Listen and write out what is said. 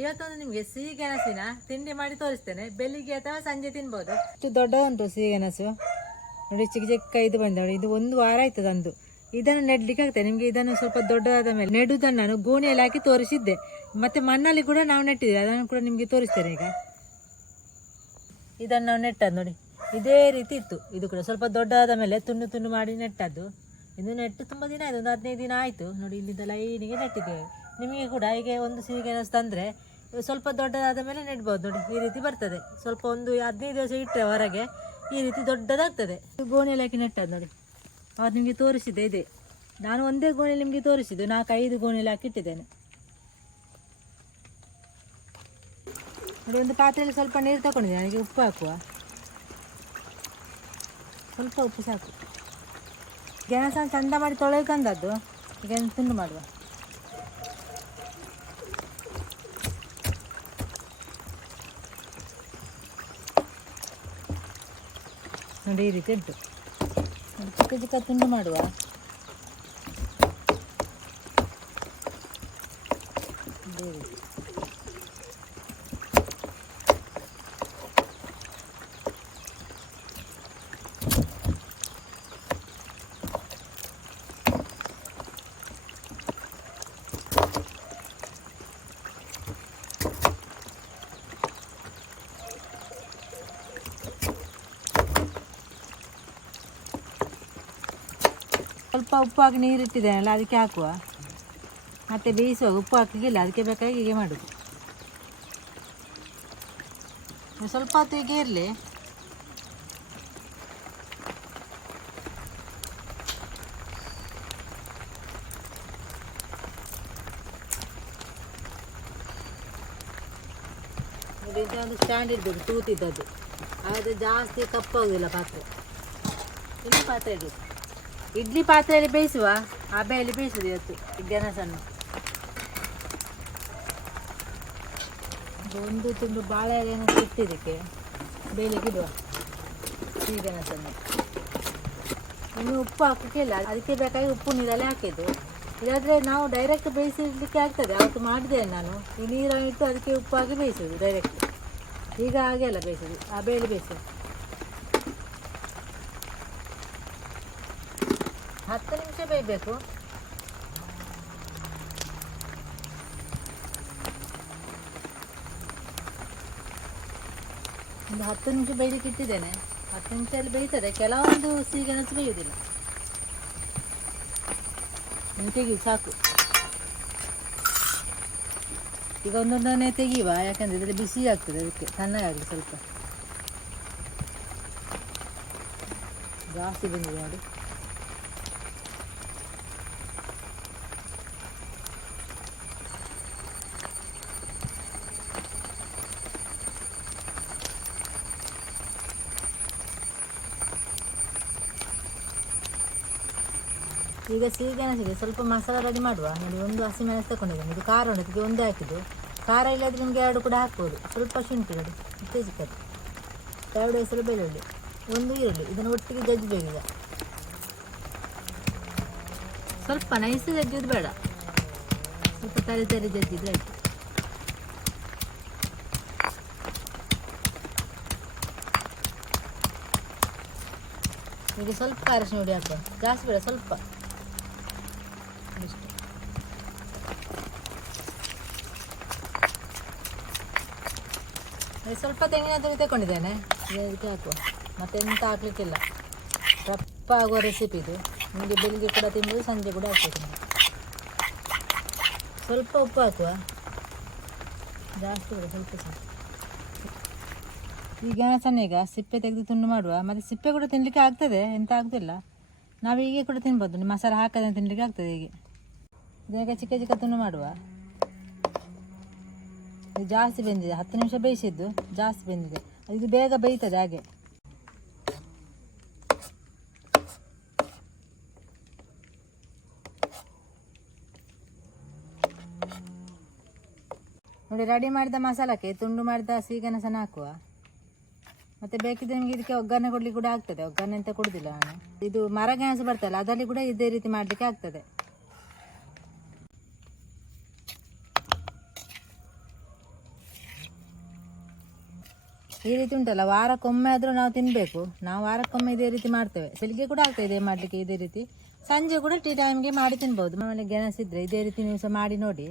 ಇವತ್ತೊಂದು ನಿಮಗೆ ಸಿಹಿ ಗೆಣಸಿನ ತಿಂಡಿ ಮಾಡಿ ತೋರಿಸ್ತೇನೆ. ಬೆಳಿಗ್ಗೆ ಅಥವಾ ಸಂಜೆ ತಿನ್ಬೋದು. ಇಷ್ಟು ದೊಡ್ಡ ಉಂಟು ಸಿಹಿ ಗೆಣಸು. ನೋಡಿ, ಚಿಕ್ಕ ಚಿಕ್ಕ ಇದು ಬಂದ ಇದು ಒಂದು ವಾರ ಆಯ್ತು ತಂದು. ಇದನ್ನು ನೆಡ್ಲಿಕ್ಕೆ ಆಗ್ತದೆ. ನಿಮಗೆ ಇದನ್ನು ಸ್ವಲ್ಪ ದೊಡ್ಡದಾದ ಮೇಲೆ ನೆಡುದನ್ನು ನಾನು ಗೋಣಿಯಲ್ಲಿ ಹಾಕಿ ತೋರಿಸಿದ್ದೆ. ಮತ್ತೆ ಮಣ್ಣಲ್ಲಿ ಕೂಡ ನಾವು ನೆಟ್ಟಿದ್ದೆ ಅದನ್ನು ಕೂಡ ನಿಮಗೆ ತೋರಿಸ್ತೇನೆ ಈಗ. ಇದನ್ನು ನಾವು ನೆಟ್ಟದ್ದು ನೋಡಿ. ಇದೇ ರೀತಿ ಇತ್ತು. ಇದು ಕೂಡ ಸ್ವಲ್ಪ ದೊಡ್ಡದಾದ ಮೇಲೆ ತುಂಡು ತುಂಡು ಮಾಡಿ ನೆಟ್ಟದ್ದು. ಇದು ನೆಟ್ಟು ತುಂಬ ದಿನ ಆಯಿತು. ಒಂದು ಹದಿನೈದು ದಿನ ಆಯಿತು. ನೋಡಿ, ಇಲ್ಲಿಂದ ಲೈನಿಗೆ ನೆಟ್ಟಿದ್ದೇವೆ. ನಿಮಗೆ ಕೂಡ ಹೀಗೆ ಒಂದು ಸಿಹಿಗೆಣಸು ತಂದರೆ ಸ್ವಲ್ಪ ದೊಡ್ಡದಾದ ಮೇಲೆ ನೆಡ್ಬೋದು. ನೋಡಿ, ಈ ರೀತಿ ಬರ್ತದೆ. ಸ್ವಲ್ಪ ಒಂದು ಹದಿನೈದು ದಿವಸ ಇಟ್ಟರೆ ಹೊರಗೆ ಈ ರೀತಿ ದೊಡ್ಡದಾಗ್ತದೆ. ಗೋಣಿಯಲ್ಲಿ ಹಾಕಿ ನೆಟ್ಟದ್ದು ನೋಡಿ? ಅವ್ರು ನಿಮಗೆ ತೋರಿಸಿದೆ, ಇದೆ. ನಾನು ಒಂದೇ ಗೋಣಿಯಲ್ಲಿ ನಿಮಗೆ ತೋರಿಸಿದ್ದು. ನಾಲ್ಕು ಐದು ಗೋಣಿಯಲ್ಲಿ ಹಾಕಿಟ್ಟಿದ್ದೇನೆ ನೋಡಿ, ಒಂದು ಪಾತ್ರೆಯಲ್ಲಿ ಸ್ವಲ್ಪ ನೀರು ತಗೊಂಡಿದ್ದೆ ನನಗೆ ಉಪ್ಪು ಹಾಕುವ. ಸ್ವಲ್ಪ ಉಪ್ಪು ಸಾಕು. ಗೆಣಸನ್ನು ಚಂದ ಮಾಡಿ ತೊಳೆಕಂದದ್ದು ಈಗ ತುಂಡು ಮಾಡುವ. ನೋಡಿ ಈ ರೀತಿ ಉಂಟು. ಚಿಕ್ಕ ಚಿಕ್ಕ ತುಂಡು ಮಾಡುವ. ಇದೇ ರೀತಿ ಸ್ವಲ್ಪ ಉಪ್ಪು ಹಾಕಿ ನೀರು ಇಟ್ಟಿದ್ದೇನಲ್ಲ, ಅದಕ್ಕೆ ಹಾಕುವ. ಮತ್ತೆ ಬೇಯಿಸುವಾಗ ಉಪ್ಪು ಹಾಕಿಗಿಲ್ಲ, ಅದಕ್ಕೆ ಬೇಕಾಗಿ ಹೀಗೆ ಮಾಡುದು. ಸ್ವಲ್ಪ ಹೊತ್ತು ಹೀಗೆ ಇರಲಿ. ಒಂದು ಸ್ಟ್ಯಾಂಡ್ ಇರ್ಬೇಕು ತೂತಿದ್ದದ್ದು. ಆದರೆ ಜಾಸ್ತಿ ಕಪ್ಪಾಗುದಿಲ್ಲ ಪಾತ್ರೆ. ಇಲ್ಲಿ ಪಾತ್ರೆ ಇಡು ಇಡ್ಲಿ ಪಾತ್ರೆಯಲ್ಲಿ ಬೇಯಿಸುವ ಆ ಬೇಯಿಸುದು ಇವತ್ತು ಗೆಣಸನ್ನು. ಒಂದು ತುಂಡು ಬಾಳೆ ಗೆಣಸು ಇಟ್ಟಿದ್ದಕ್ಕೆ ಬೇಲಿಗೆ ಬಿಡುವ ಈ ಗೆಣಸನ್ನು. ಇನ್ನು ಉಪ್ಪು ಹಾಕಲಿಲ್ಲ ಅದಕ್ಕೆ ಬೇಕಾಗಿ ಉಪ್ಪು ನೀರಲ್ಲಿ ಹಾಕಿದ್ದು. ಇಲ್ಲಾದರೆ ನಾವು ಡೈರೆಕ್ಟ್ ಬೇಯಿಸಲಿಕ್ಕೆ ಆಗ್ತದೆ, ಅವತ್ತು ಮಾಡಿದೆ ನಾನು. ಈ ನೀರನ್ನು ಇಟ್ಟು ಅದಕ್ಕೆ ಉಪ್ಪು ಹಾಕಿ ಬೇಯಿಸೋದು ಡೈರೆಕ್ಟ್ ಈಗ ಹಾಗೆ ಅಲ್ಲ ಬೇಯಿಸೋದು ಆ ಬೇಲಿ ಬೇಯಿಸೋದು ಹತ್ತು ನಿಮಿಷ ಬೇಯಬೇಕು ಒಂದು ಹತ್ತು ನಿಮಿಷ ಬೇಯಲಿಕ್ಕೆ ಇಟ್ಟಿದ್ದೇನೆ ಹತ್ತು ನಿಮಿಷದಲ್ಲಿ ಬೇಯ್ತದೆ ಕೆಲವೊಂದು ಸಿಹಿಗೆಣಸು ಬೇಯುವುದಿಲ್ಲ ತೆಗಿ ಸಾಕು ಈಗ ಒಂದೊಂದನ್ನೇ ತೆಗಿಯುವ ಯಾಕಂದ್ರೆ ಇದರಲ್ಲಿ ಬಿಸಿ ಆಗ್ತದೆ ಅದಕ್ಕೆ ತಣ್ಣಗಾಗಲಿ ಸ್ವಲ್ಪ ಜಾಸ್ತಿ ಬಂದಿದೆ ನೋಡಿ ಈಗ ಸಿಹಿಗೆಣಸಿಗೆ ಸ್ವಲ್ಪ ಮಸಾಲ ರೆಡಿ ಮಾಡುವ. ನೋಡಿ ಒಂದು ಹಸಿಮೆಣಸು ತಗೊಂಡಿದ್ದೇನೆ ಇದು ಖಾರ ಉಂಟು. ಅದಕ್ಕೆ ಒಂದೇ ಹಾಕಿದ್ದು. ಖಾರ ಇಲ್ಲದ್ರೆ ನಿಮಗೆ ಎರಡು ಕೂಡ ಹಾಕ್ಬೋದು. ಸ್ವಲ್ಪ ಶುಂಠಿ ನೋಡಿ ಸಿಕ್ಕದು ಎರಡು ಹೆಸರು ಬೆಳ್ಳುಳ್ಳಿ. ಒಂದು ಈರುಳ್ಳಿ. ಇದನ್ನು ಒಟ್ಟಿಗೆ ಜಜ್ಜಬೇಕು ಸ್ವಲ್ಪ ನೈಸ್ ಜಜ್ಜಿದ್ದು ಬೇಡ. ಸ್ವಲ್ಪ ತರಿ ತರಿ ಜಜ್ಜಿದ್ರೆ ಆಯಿತು. ಈಗ ಸ್ವಲ್ಪ ಅರಶಿನ ಹುಡಿ ಹಾಕುವ. ಜಾಸ್ತಿ ಬೇಡ, ಸ್ವಲ್ಪ. ಸ್ವಲ್ಪ ತೆಂಗಿನ ತುರಿ ತಗೊಂಡಿದ್ದೇನೆ ಇದು ಇದಕ್ಕೆ ಹಾಕುವ. ಮತ್ತೆಂತ ಹಾಕ್ಲಿಕ್ಕಿಲ್ಲ. ರಪ್ಪ ಆಗುವ ರೆಸಿಪಿ ಇದು. ನಿಮಗೆ ಬೆಳಿಗ್ಗೆ ಕೂಡ ತಿನ್ಬೋದು ಸಂಜೆ ಕೂಡ ಹಾಕ್ಬೇಕು ಸ್ವಲ್ಪ ಉಪ್ಪು ಹಾಕುವ. ಜಾಸ್ತಿ ಸ್ವಲ್ಪ ಸಹ ಈಗ ಸಣ್ಣ ಈಗ ಸಿಪ್ಪೆ ತೆಗೆದು ತುಂಡು ಮಾಡುವ. ಮತ್ತು ಸಿಪ್ಪೆ ಕೂಡ ತಿನ್ನಲಿಕ್ಕೆ ಆಗ್ತದೆ, ಎಂತ ಆಗೋದಿಲ್ಲ ನಾವು ಹೀಗೆ ಕೂಡ ತಿನ್ಬೋದು. ಮಸಾಲೆ ಹಾಕದೆ ತಿನ್ನಲಿಕ್ಕೆ ಆಗ್ತದೆ ಹೀಗೆ. ಇದೀಗ ಚಿಕ್ಕ ಚಿಕ್ಕ ತುಂಡು ಮಾಡುವ. ಇದು ಜಾಸ್ತಿ ಬೆಂದಿದೆ. ಹತ್ತು ನಿಮಿಷ ಬೇಯಿಸಿದ್ದು ಜಾಸ್ತಿ ಬೆಂದಿದೆ. ಇದು ಬೇಗ ಬೇಯ್ತದೆ ಹಾಗೆ. ನೋಡಿ ರೆಡಿ ಮಾಡಿದ ಮಸಾಲಕ್ಕೆ ತುಂಡು ಮಾಡಿದ ಸೀಗನಸನ ಹಾಕುವ. ಮತ್ತೆ ಬೇಕಿದ್ರೆ ನಿಮಗೆ ಇದಕ್ಕೆ ಒಗ್ಗರಣೆ ಕೊಡ್ಲಿಕ್ಕೆ ಕೂಡ ಆಗ್ತದೆ. ಒಗ್ಗರಣೆ ಅಂತ ಕೊಡುದಿಲ್ಲ ನಾನು. ಇದು ಮರಗೆಣಸು ಬರ್ತಲ್ಲ, ಅದರಲ್ಲಿ ಕೂಡ ಇದೇ ರೀತಿ ಮಾಡಲಿಕ್ಕೆ ಆಗ್ತದೆ. ಈ ರೀತಿ ಉಂಟಲ್ಲ, ವಾರಕ್ಕೊಮ್ಮೆ ಆದರೂ ನಾವು ತಿನ್ನಬೇಕು ನಾವು ವಾರಕ್ಕೊಮ್ಮೆ ಇದೇ ರೀತಿ ಮಾಡ್ತೇವೆ. ಬೆಳಿಗ್ಗೆ ಕೂಡ ಆಗ್ತದೆ ಇದೇ ಮಾಡಲಿಕ್ಕೆ ಇದೇ ರೀತಿ. ಸಂಜೆ ಕೂಡ ಟೀ ಟೈಮ್ಗೆ ಮಾಡಿ ತಿನ್ಬೋದು. ಮನೇಲಿ ಗೆಣಸಿದ್ರೆ ಇದೇ ರೀತಿ ನೀವು ಸಹ ಮಾಡಿ ನೋಡಿ.